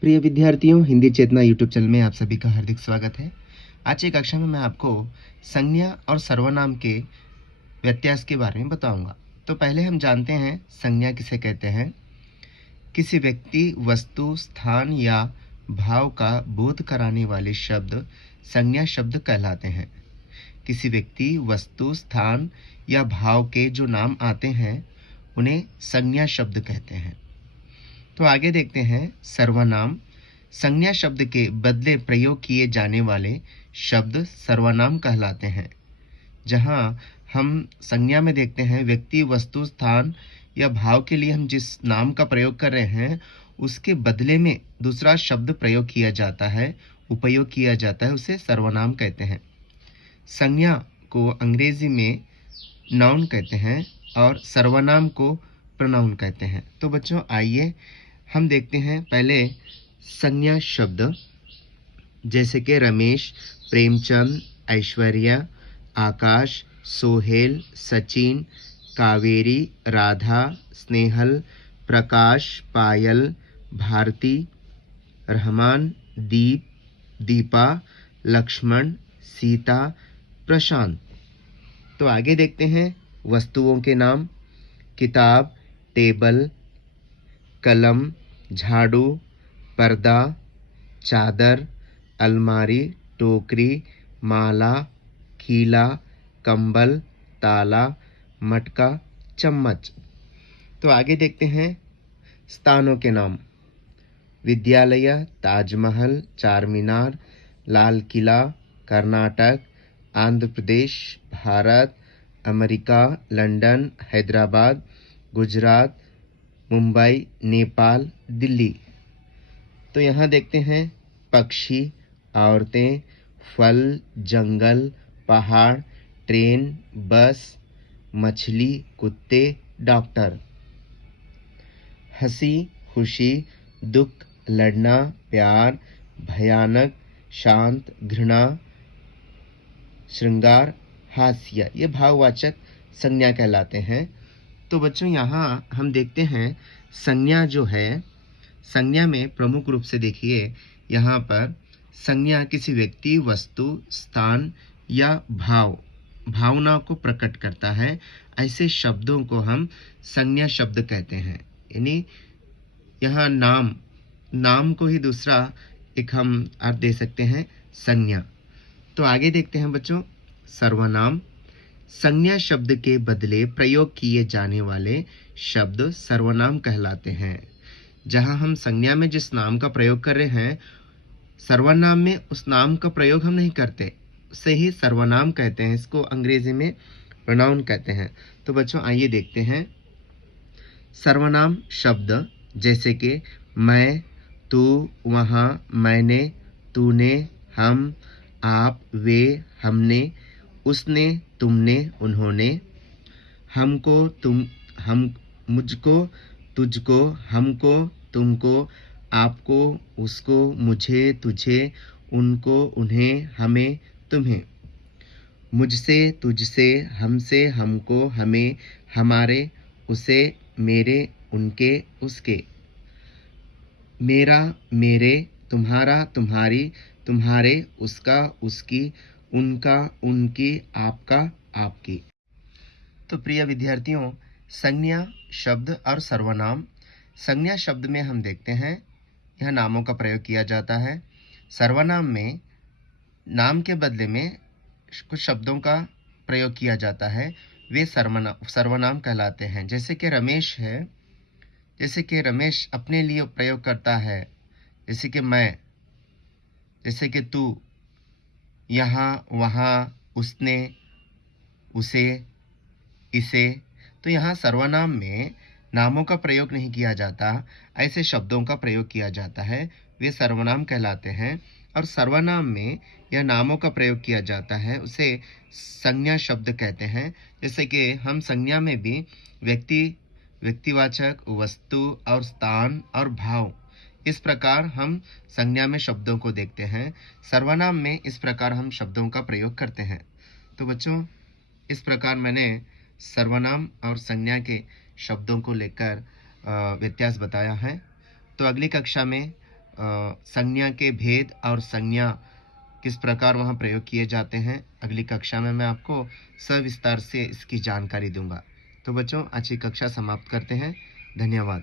प्रिय विद्यार्थियों, हिंदी चेतना YouTube channel में आप सभी का हार्दिक स्वागत है। आज की कक्षा में मैं आपको संज्ञा और सर्वनाम के व्यत्यास के बारे में बताऊंगा। तो पहले हम जानते हैं संज्ञा किसे कहते हैं। किसी व्यक्ति, वस्तु, स्थान या भाव का बोध कराने वाले शब्द संज्ञा शब्द कहलाते हैं। किसी व्यक्ति, वस्तु, स्थान या भाव के जो नाम आते हैं उन्हें संज्ञा शब्द कहते हैं। तो आगे देखते हैं सर्वनाम। संज्ञा शब्द के बदले प्रयोग किए जाने वाले शब्द सर्वनाम कहलाते हैं। जहां हम संज्ञा में देखते हैं व्यक्ति, वस्तु, स्थान या भाव के लिए हम जिस नाम का प्रयोग कर रहे हैं उसके बदले में दूसरा शब्द प्रयोग किया जाता है, उपयोग किया जाता है, उसे सर्वनाम कहते हैं। संज्ञा को अंग्रेजी में नाउन कहते हैं और सर्वनाम को प्रोनाउन कहते हैं। तो बच्चों आइए हम देखते हैं पहले संज्ञा शब्द, जैसे कि रमेश, प्रेमचंद, ऐश्वर्या, आकाश, सोहेल, सचिन, कावेरी, राधा, स्नेहल, प्रकाश, पायल, भारती, रहमान, दीप, दीपा, लक्ष्मण, सीता, प्रशांत। तो आगे देखते हैं वस्तुओं के नाम। किताब, टेबल, कलम, झाड़ू, पर्दा, चादर, अलमारी, टोकरी, माला, खीला, कंबल, ताला, मटका, चम्मच। तो आगे देखते हैं स्थानों के नाम। विद्यालय, ताजमहल, चारमीनार, लाल किला, कर्नाटक, आंध्र प्रदेश, भारत, अमेरिका, लंदन, हैदराबाद, गुजरात, मुंबई, नेपाल, दिल्ली। तो यहाँ देखते हैं पक्षी, औरतें, फल, जंगल, पहाड़, ट्रेन, बस, मछली, कुत्ते, डॉक्टर। हंसी, खुशी, दुख, लड़ना, प्यार, भयानक, शांत, घृणा, श्रृंगार, हास्य। ये भाववाचक संज्ञा कहलाते हैं। तो बच्चों यहाँ हम देखते हैं संज्ञा जो है, संज्ञा में प्रमुख रूप से देखिए यहाँ पर संज्ञा किसी व्यक्ति, वस्तु, स्थान या भावना को प्रकट करता है। ऐसे शब्दों को हम संज्ञा शब्द कहते हैं। यानी यहाँ नाम को ही दूसरा एक हम अर्थ दे सकते हैं, संज्ञा। तो आगे देखते हैं बच्चों सर्वनाम। संज्ञा शब्द के बदले प्रयोग किए जाने वाले शब्द सर्वनाम कहलाते हैं। जहां हम संज्ञा में जिस नाम का प्रयोग कर रहे हैं, सर्वनाम में उस नाम का प्रयोग हम नहीं करते, उसे ही सर्वनाम कहते हैं। इसको अंग्रेजी में प्रोनाउन कहते हैं। तो बच्चों आइए देखते हैं सर्वनाम शब्द, जैसे कि मैं, तू, वहाँ, मैंने, तूने, हम, आप, वे, हमने, उसने, तुमने, उन्होंने, हमको, मुझको, तुझको, हमको, तुमको, आपको, उसको, मुझे, तुझे, उनको, उन्हें, हमें, तुम्हें, मुझसे, तुझसे, हमसे, हमको, हमें, हमारे, उसे, मेरे, उनके, उसके, मेरा, मेरे, तुम्हारा, तुम्हारी, तुम्हारे, उसका, उसकी, उनका, उनकी, आपका, आपकी। तो प्रिय विद्यार्थियों, संज्ञा शब्द और सर्वनाम। संज्ञा शब्द में हम देखते हैं यह नामों का प्रयोग किया जाता है। सर्वनाम में नाम के बदले में कुछ शब्दों का प्रयोग किया जाता है, वे सर्वनाम कहलाते हैं। जैसे कि रमेश है, जैसे कि रमेश अपने लिए प्रयोग करता है, जैसे कि मैं, जैसे कि तू, यहाँ, वहाँ, उसने, उसे, इसे। तो यहाँ सर्वनाम में नामों का प्रयोग नहीं किया जाता, ऐसे शब्दों का प्रयोग किया जाता है, वे सर्वनाम कहलाते हैं। और सर्वनाम में यह नामों का प्रयोग किया जाता है, उसे संज्ञा शब्द कहते हैं। जैसे कि हम संज्ञा में भी व्यक्ति, व्यक्तिवाचक, वस्तु और स्थान और भाव, इस प्रकार हम संज्ञा में शब्दों को देखते हैं। सर्वनाम में इस प्रकार हम शब्दों का प्रयोग करते हैं। तो बच्चों इस प्रकार मैंने सर्वनाम और संज्ञा के शब्दों को लेकर व्यत्यास बताया है। तो अगली कक्षा में संज्ञा के भेद और संज्ञा किस प्रकार वहाँ प्रयोग किए जाते हैं, अगली कक्षा में मैं आपको सविस्तार से इसकी जानकारी दूंगा। तो बच्चों, आज की कक्षा समाप्त करते हैं। धन्यवाद।